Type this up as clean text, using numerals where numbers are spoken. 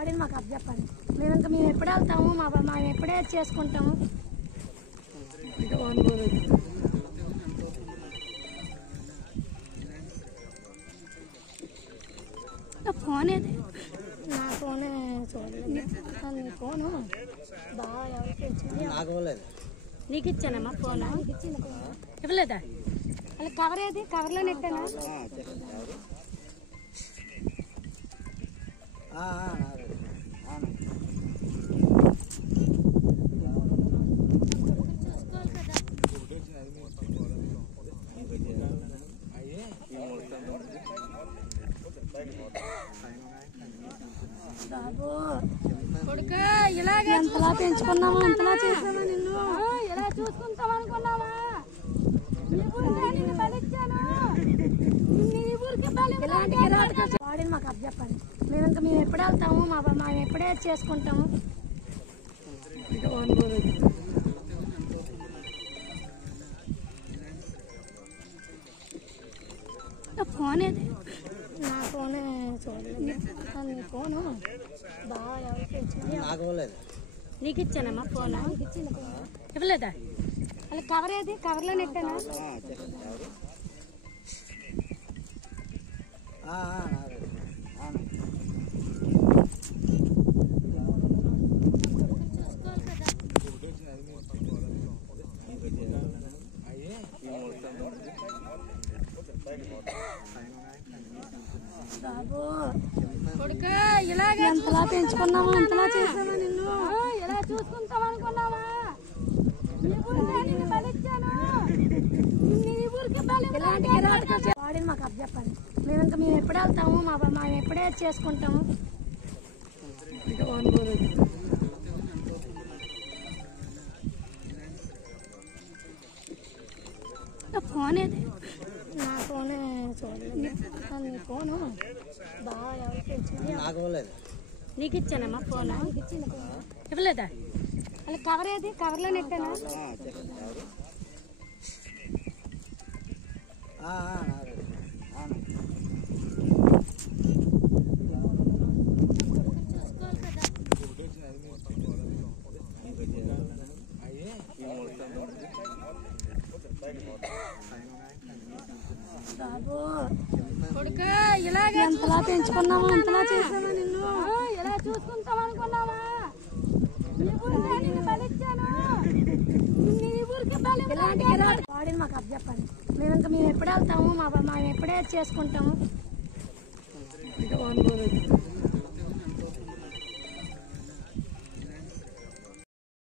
బాడీని మాకు అప్పచెప్పండి. మేము ఎప్పుడు వెళ్తాము, మేము ఎప్పుడే చేసుకుంటాము. ఫోన్ ఏది? నా ఫోన్ చూడలేదు. నీ ఫోను బాగా ఎవరికి ఇచ్చింది? నీకు ఇచ్చానమ్మా ఫోన్? ఇవ్వలేదా? అలా కవర్ ఏది? కవర్లో నెట్టానా? బాబు కొడుకా, ఇలాగే ఎంతలా పెంచుకున్నావా, ఎంతలా చేసావా, నిన్ను ఎలా చూసుకుంటావు అనుకున్నావా? బాడీని మాకు అప్పచెప్పండి. మేము ఎప్పుడు వెళ్తాము, మేము ఎప్పుడే చేసుకుంటాము. ఫోన్ ఏది? నా ఫోన్ చూడలేదు. నీ ఫోను బాగా ఎవరికి ఇచ్చింది? నీకు ఇచ్చానమ్మా ఫోన్? ఇవ్వలేదా? అలా కవర్ ఏది? కవర్లో నెట్టానా? బాబు కొడుకా, ఇలాగే ఎంతలా పెంచుకున్నావా, ఎంతలా చేసావా, నిన్ను ఎలా చూసుకుంటావు అనుకున్నావా? బాడీని మాకు అప్పచెప్పండి. మేము ఎప్పుడు వెళ్తాము, మేము ఎప్పుడే చేసుకుంటాము. ఫోన్ ఏది? నా ఫోన్ చూడలేదు. నీ ఫోను బాగా ఎవరికి ఇచ్చింది? నీకు ఇచ్చానమ్మా ఫోన్? ఇవ్వలేదా? అలా కవర్ ఏది? కవర్లో నెట్టానా? బాబు కొడుకా, ఇలాగే ఎంతలా పెంచుకున్నావా, ఎంతలా చేసావా, నిన్ను ఎలా చూసుకుంటావు అనుకున్నావా? బాడీని మాకు అప్పచెప్పండి. మేము ఎప్పుడు వెళ్తాము, మేము ఎప్పుడే చేసుకుంటాము.